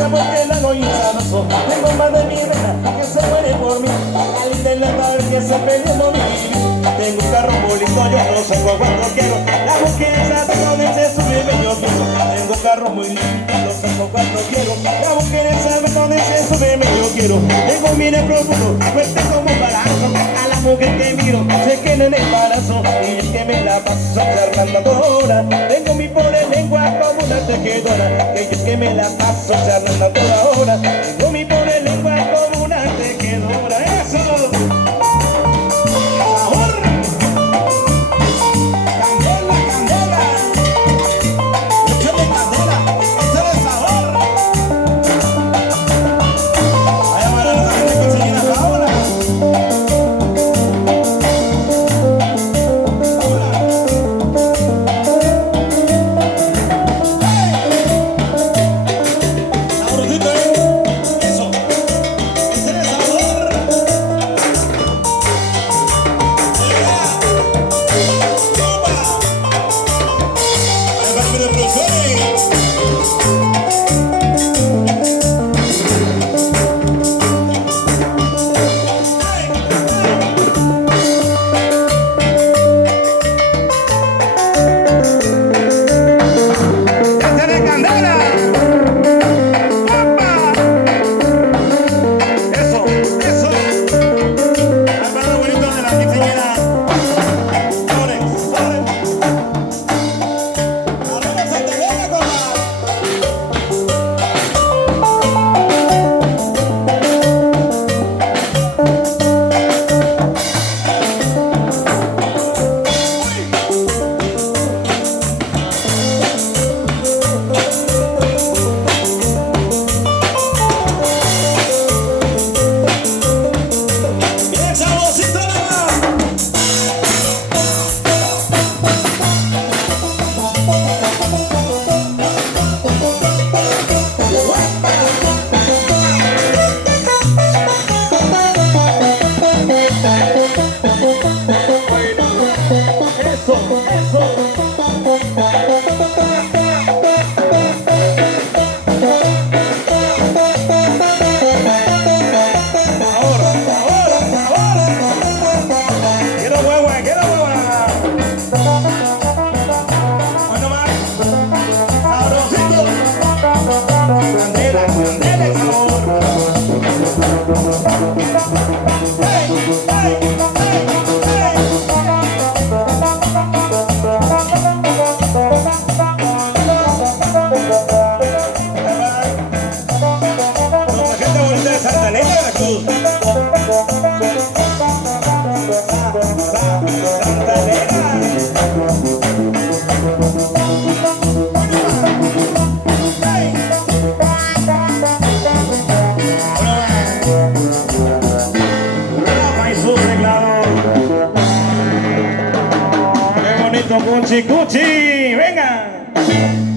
porque la Loíza no son. Tengo más de mi reina que se muere por mí. La linda en la madre que se peleó por mí. Tengo un carro bonito, yo no salgo cuando quiero. La mujer sabe dónde se sube, yo quiero. Tengo un carro muy lindo, lo saco cuando quiero. La mujer sabe dónde se sube, yo quiero. Tengo un mire profundo, fuerte como un balazo. A la mujer que miro, sé que en el embarazo. Y es que me la paso charlando a toda hora. Tengo mi pobre lengua como una tejedora. Y es que me la paso charlando a toda hora. Tengo mi pobre lengua como una tejedora. ¡Eso! Cuchi, cuchi, venga.